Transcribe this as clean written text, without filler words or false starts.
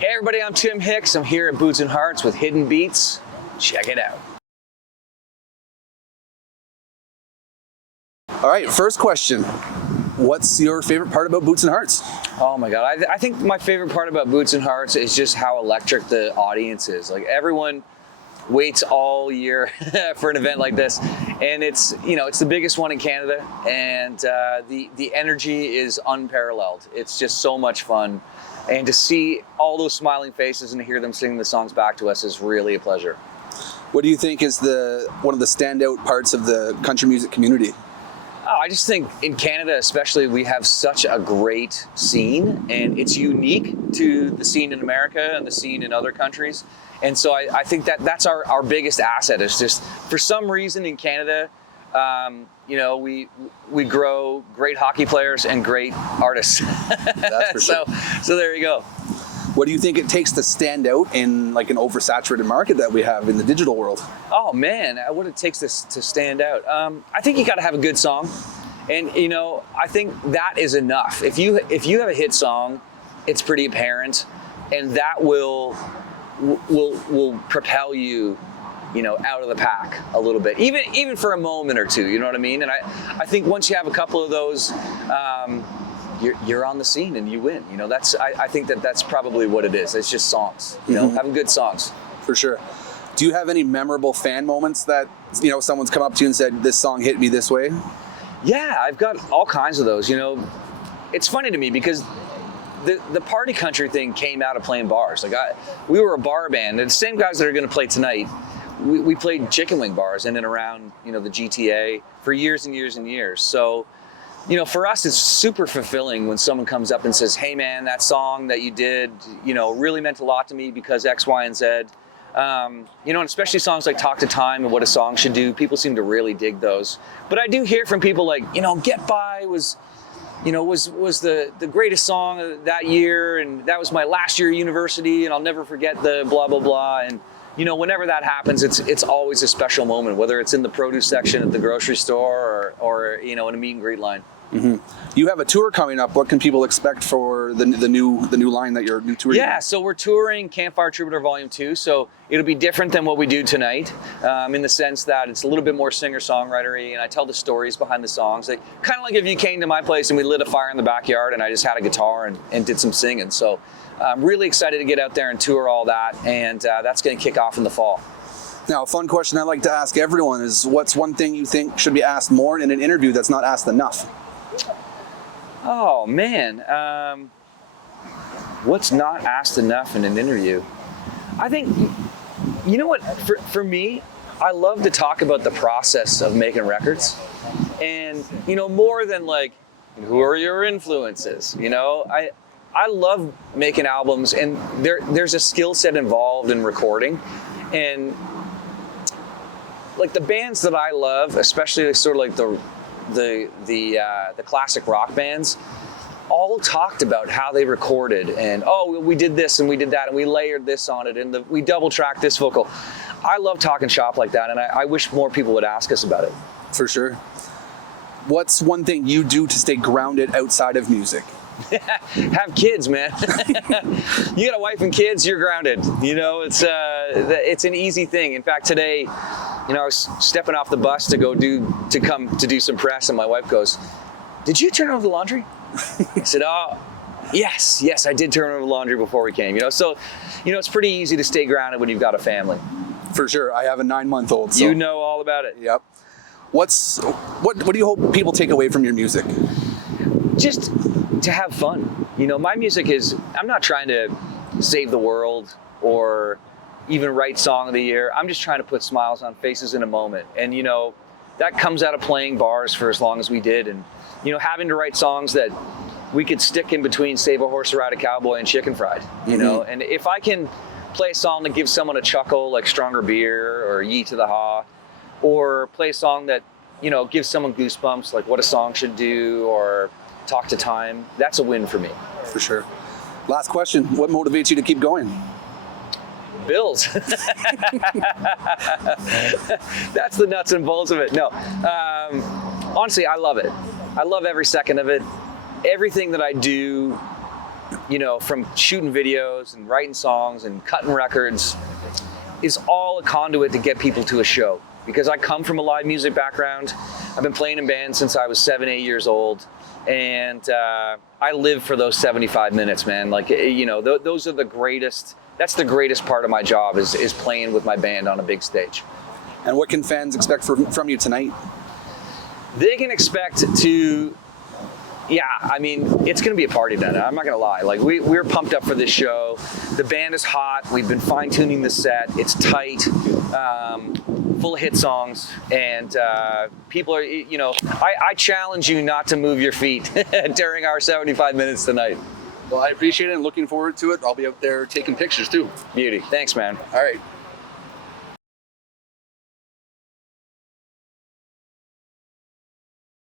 Hey everybody, I'm Tim Hicks. I'm here at Boots and Hearts with Hidden Beats. Check it out. All right, first question. What's your favorite part about Boots and Hearts? Oh my God, I think my favorite part about Boots and Hearts is just how electric the audience is. Like everyone waits all year for an event like this, and it's the biggest one in Canada, and the energy is unparalleled. It's just so much fun, and to see all those smiling faces and to hear them sing the songs back to us is really a pleasure. What do you think is one of the standout parts of the country music community? Oh, I just think in Canada especially, we have such a great scene, and it's unique to the scene in America and the scene in other countries. And so I think that's our biggest asset. Is just for some reason in Canada, we grow great hockey players and great artists. That's for sure. So there you go. What do you think it takes to stand out in like an oversaturated market that we have in the digital world? Oh man, what it takes to stand out. I think you got to have a good song, and I think that is enough. If you have a hit song, it's pretty apparent, and that will propel you, out of the pack a little bit, even for a moment or two. You know what I mean? And I think once you have a couple of those, you're on the scene and you win. I think that's probably what it is. It's just songs. Having good songs. For sure. Do you have any memorable fan moments that someone's come up to you and said, "This song hit me this way"? Yeah, I've got all kinds of those. It's funny to me because the party country thing came out of playing bars. We were a bar band, and the same guys that are going to play tonight, we played chicken wing bars in and around the GTA for years and years and years. So, for us, it's super fulfilling when someone comes up and says, "Hey man, that song that you did, really meant a lot to me because X, Y, and Z." And especially songs like "Talk to Time" and "What a Song Should Do." People seem to really dig those. But I do hear from people like, "Get By was the greatest song that year, and that was my last year of university, and I'll never forget the blah blah blah." And whenever that happens, it's always a special moment, whether it's in the produce section at the grocery store or in a meet and greet line. Mm-hmm. You have a tour coming up. What can people expect for the new line that you're touring? Yeah, so we're touring Campfire Troubadour Volume 2, so it'll be different than what we do tonight, in the sense that it's a little bit more singer-songwritery, and I tell the stories behind the songs. Kind of like if you came to my place and we lit a fire in the backyard and I just had a guitar and did some singing. So I'm really excited to get out there and tour all that, and that's going to kick off in the fall. Now, a fun question I like to ask everyone is, what's one thing you think should be asked more in an interview that's not asked enough? Oh man, what's not asked enough in an interview? I think, what, for me, I love to talk about the process of making records, and more than like, who are your influences? I love making albums, and there's a skill set involved in recording, and like the bands that I love, especially sort of like the classic rock bands, all talked about how they recorded, and we did this and we did that and we layered this on it and we double tracked this vocal. I love talking shop like that, and I wish more people would ask us about it. For sure. What's one thing you do to stay grounded outside of music? Have kids, man. You got a wife and kids, you're grounded. It's an easy thing. In fact, today, I was stepping off the bus to come to do some press, and my wife goes, "Did you turn over the laundry?" I said, "Oh, yes, I did turn over the laundry before we came." So, it's pretty easy to stay grounded when you've got a family. For sure. I have a 9-month-old. So. You know all about it. Yep. What do you hope people take away from your music? Just to have fun. My music I'm not trying to save the world or even write song of the year. I'm just trying to put smiles on faces in a moment. And, that comes out of playing bars for as long as we did. And, having to write songs that we could stick in between Save a Horse, Ride a Cowboy and Chicken Fried, And if I can play a song that gives someone a chuckle, like Stronger Beer or Yee to the Ha, or play a song that, gives someone goosebumps, like What a Song Should Do or Talk to Time, that's a win for me. For sure. Last question. What motivates you to keep going? Bills. That's the nuts and bolts of it. No, honestly, I love it. I love every second of it. Everything that I do from shooting videos and writing songs and cutting records, is all a conduit to get people to a show. Because I come from a live music background. I've been playing in bands since I was 7, 8 years old. And I live for those 75 minutes, man. Like, those are the greatest. That's the greatest part of my job is playing with my band on a big stage. And what can fans expect from you tonight? They can expect to, it's going to be a party tonight. I'm not going to lie. Like, we're pumped up for this show. The band is hot. We've been fine-tuning the set. It's tight, full of hit songs. And people are, I challenge you not to move your feet during our 75 minutes tonight. Well, I appreciate it and looking forward to it. I'll be out there taking pictures too. Beauty. Thanks, man. All right.